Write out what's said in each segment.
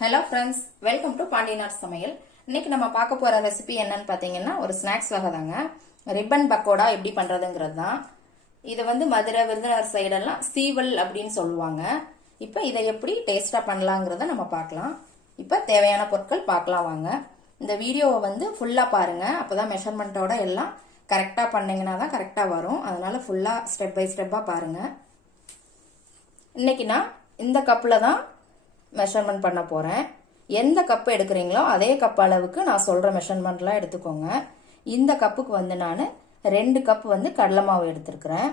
Hello friends, welcome to Pandiyanar சமையல். இன்னைக்கு நம்ம பார்க்க போற ரெசிபி என்னன்னு பார்த்தீங்கன்னா ஒரு ஸ்நாக்ஸ் வகை தாங்க. ரிப்பன் பக்கோடா எப்படி பண்றதுங்கிறது தான். இதை மதுரை விருதுநகர் சைடெல்லாம் சீவல் அப்படின்னு சொல்லுவாங்க. இப்போ இதை எப்படி டேஸ்டா பண்ணலாங்கிறத நம்ம பார்க்கலாம். இப்போ தேவையான பொருட்கள் பார்க்கலாம் வாங்க. இந்த வீடியோவை ஃபுல்லா பாருங்க. அப்போதான் மெஷர்மெண்ட்டோட எல்லாம் கரெக்டா பண்ணீங்கன்னா தான் கரெக்டா வரும். அதனால ஃபுல்லா ஸ்டெப் பை ஸ்டெப்பா பாருங்க. இன்னைக்கு நான் இந்த கப்பில் தான் மெஷர்மெண்ட் பண்ண போகிறேன். எந்த கப்பு எடுக்கிறீங்களோ அதே கப் அளவுக்கு நான் சொல்கிற மெஷர்மெண்ட்லாம் எடுத்துக்கோங்க. இந்த கப்புக்கு நான் 2 கப் கடலை மாவு எடுத்துருக்கிறேன்.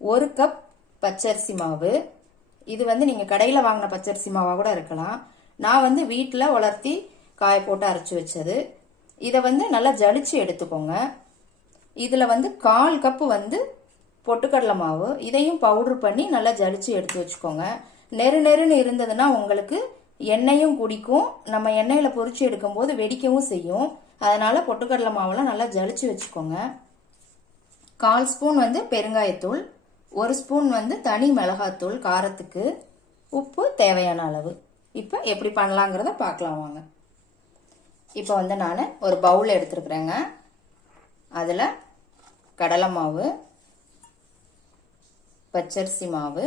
1 கப் பச்சரிசி மாவு. இது நீங்கள் கடையில் வாங்கின பச்சரிசி மாவாக கூட இருக்கலாம். நான் வீட்டில் உலர்த்தி காய போட்டு அரைச்சி வச்சது. இதை நல்லா ஜலிச்சு எடுத்துக்கோங்க. இதில் 1/4 கப்பு பொட்டுக்கடலை மாவு. இதையும் பவுடர் பண்ணி நல்லா ஜலிச்சு எடுத்து வச்சுக்கோங்க. நெருன்னு இருந்ததுன்னா உங்களுக்கு எண்ணெயும் குடிக்கும். நம்ம எண்ணெயில பொரிச்சு எடுக்கும் போது வெடிக்கவும் செய்யும். அதனால பொட்டுக்கடலை மாவெல்லாம் நல்லா ஜலிச்சு வச்சுக்கோங்க. 1/4 ஸ்பூன் பெருங்காயத்தூள், 1 ஸ்பூன் தனி மிளகாத்தூள் காரத்துக்கு, உப்பு தேவையான அளவு. இப்போ எப்படி பண்ணலாங்கிறத பார்க்கலாம் வாங்க. இப்போ நான் ஒரு பவுல் எடுத்துருக்குறேங்க. அதில் கடலை மாவு, பச்சரிசி மாவு,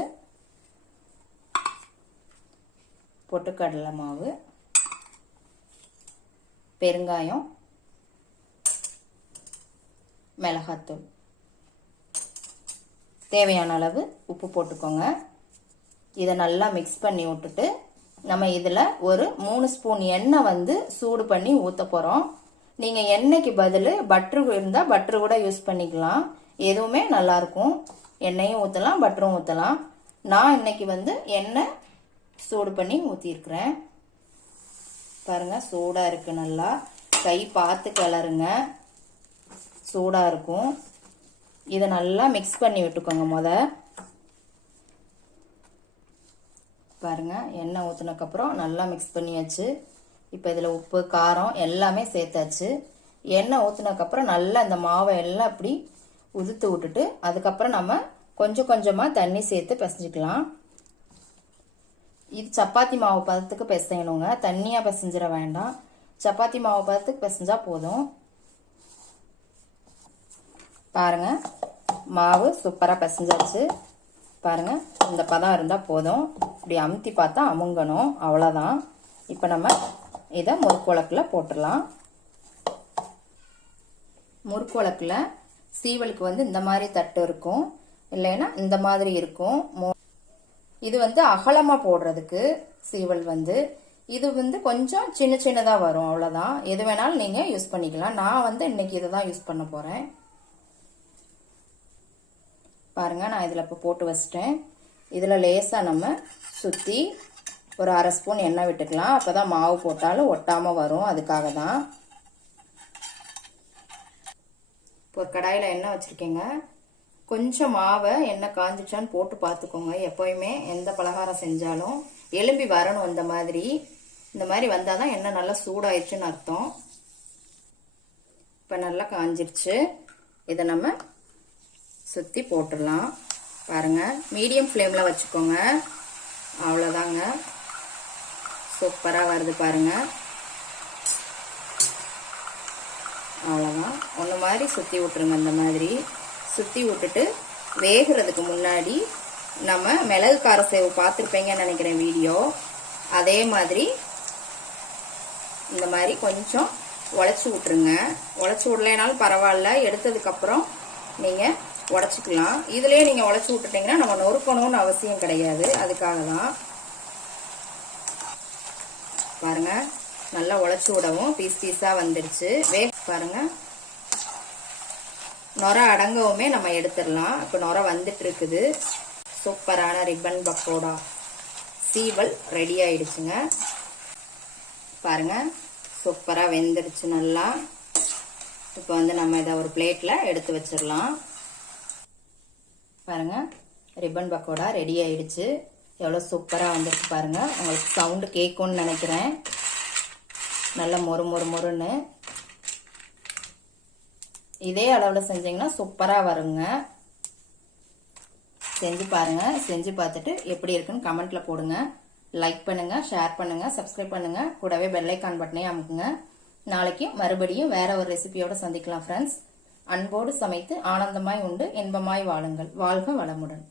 பொட்டுக்கடலை மாவு, பெருங்காயம், மிளகாத்தூள், தேவையான அளவு உப்பு போட்டுக்கோங்க. இதை நல்லா மிக்ஸ் பண்ணி விட்டுட்டு நம்ம இதில் ஒரு 3 ஸ்பூன் எண்ணெய் சூடு பண்ணி ஊற்ற போகிறோம். நீங்கள் எண்ணெய்க்கு பதில் பட்ரு இருந்தால் பட்ரு கூட யூஸ் பண்ணிக்கலாம். எதுவுமே நல்லாயிருக்கும். எண்ணெயும் ஊற்றலாம், பட்டரும் ஊற்றலாம். நான் இன்னைக்கு எண்ணெய் சூடு பண்ணி ஊற்றிருக்கிறேன். பாருங்க, சூடாக இருக்கு. நல்லா கை பார்த்து கிளறுங்க, சூடாக இருக்கும். இதை நல்லா மிக்ஸ் பண்ணி விட்டுக்கோங்க. பாருங்க, எண்ணெய் ஊற்றினதுக்கப்புறம் நல்லா மிக்ஸ் பண்ணியாச்சு. இப்போ இதில் உப்பு காரம் எல்லாமே சேர்த்தாச்சு. எண்ணெய் ஊற்றினதுக்கப்புறம் நல்லா இந்த மாவை எல்லாம் அப்படி உதுத்து விட்டுட்டு அதுக்கப்புறம் நம்ம கொஞ்சம் கொஞ்சமாக தண்ணி சேர்த்து பிசைஞ்சிக்கலாம். இது சப்பாத்தி மாவு பதத்துக்கு பிசையணுங்க. தண்ணியாக பிசைஞ்சிட வேண்டாம். சப்பாத்தி மாவு பதத்துக்கு பிசைஞ்சா போதும். பாருங்க, மாவு சூப்பராக பிசைஞ்சாச்சு. பாருங்க, இந்த பதம் இருந்தால் போதும். இப்படி அமுத்தி பார்த்தா அமுங்கணும், அவ்வளோதான். இப்போ நம்ம இதை முறுக்குழக்கில் போட்டுடலாம். முறுக்குழக்கில் சீவலுக்கு இந்த மாதிரி தட்டு இருக்கும், இல்லைன்னா இந்த மாதிரி இருக்கும். இது அகலமா போடுறதுக்கு சீவல் இது கொஞ்சம் சின்ன சின்னதா வரும், அவ்வளவுதான். எது வேணாலும் நீங்க யூஸ் பண்ணிக்கலாம். நான் இன்னைக்கு இதை தான் யூஸ் பண்ண போறேன். பாருங்க, நான் இதுல இப்ப போட்டு வச்சிட்டேன். இதுல லேசா நம்ம சுத்தி ஒரு 1/2 ஸ்பூன் எண்ணெய் விட்டுக்கலாம். அப்பதான் மாவு போட்டாலும் ஒட்டாம வரும். அதுக்காக தான். இப்போ ஒரு கடாயில எண்ணெய் வச்சிருக்கேங்க. கொஞ்சம் மாவை எண்ணெய் காஞ்சிச்சான்னு போட்டு பார்த்துக்கோங்க. எப்போயுமே எந்த பலகாரம் செஞ்சாலும் எலும்பி வரணும். இந்த மாதிரி வந்தால் தான் எண்ணெய் நல்லா சூடாயிடுச்சுன்னு அர்த்தம். இப்போ நல்லா காஞ்சிருச்சு. இதை நம்ம சுற்றி போட்டுடலாம். பாருங்கள், மீடியம் ஃப்ளேமில் வச்சுக்கோங்க. அவ்வளோதாங்க, சூப்பராக வருது பாருங்கள். அவ்வளோதான். ஒன்று மாதிரி சுற்றி விட்டுருங்க. இந்த மாதிரி சுற்றி விட்டுட்டு வேகிறதுக்கு முன்னாடி நம்ம மிளகு கார சேவு பார்த்துருப்பீங்கன்னு நினைக்கிறேன் வீடியோ. அதே மாதிரி இந்த மாதிரி கொஞ்சம் உடச்சி விட்டுருங்க. உடச்சி விடலைனாலும் பரவாயில்ல, எடுத்ததுக்கப்புறம் நீங்கள் உடச்சிக்கலாம். இதுலேயே நீங்கள் உடச்சி விட்டுட்டீங்கன்னா நம்ம நொறுக்கணும்னு அவசியம் கிடையாது. அதுக்காக தான். பாருங்க, நல்லா உடச்சி விடவும் பீஸ் பீஸாக வந்துடுச்சு. பாருங்க, நொரை அடங்கவுமே நம்ம எடுத்துடலாம். இப்போ நொரை வந்துட்டு இருக்குது. சூப்பரான ரிப்பன் பக்கோடா சீவல் ரெடி ஆயிடுச்சுங்க. பாருங்க, சூப்பரா வெந்துடுச்சு நல்லா. இப்போ நம்ம இதை ஒரு பிளேட்ல எடுத்து வச்சிடலாம். பாருங்க, ரிப்பன் பக்கோடா ரெடி ஆயிடுச்சு. எவ்வளோ சூப்பரா வந்துடுச்சு பாருங்க. உங்களுக்கு சவுண்டு கேட்கும்னு நினைக்கிறேன். நல்லா மொறு மொறு மொறுன்னு இதே அளவில் செஞ்சீங்கன்னா சூப்பராக வருங்க. செஞ்சு பாருங்க. செஞ்சு பார்த்துட்டு எப்படி இருக்குன்னு கமெண்ட்ல போடுங்க. லைக் பண்ணுங்க, ஷேர் பண்ணுங்க, சப்ஸ்கிரைப் பண்ணுங்க, கூடவே பெல் ஐக்கான் பட்டனையும் அமுக்குங்க. நாளைக்கு மறுபடியும் வேற ஒரு ரெசிபியோட சந்திக்கலாம் ஃப்ரெண்ட்ஸ். அன்போடு சமைத்து ஆனந்தமாய் உண்டு இன்பமாய் வாழுங்கள். வாழ்க வளமுடன்.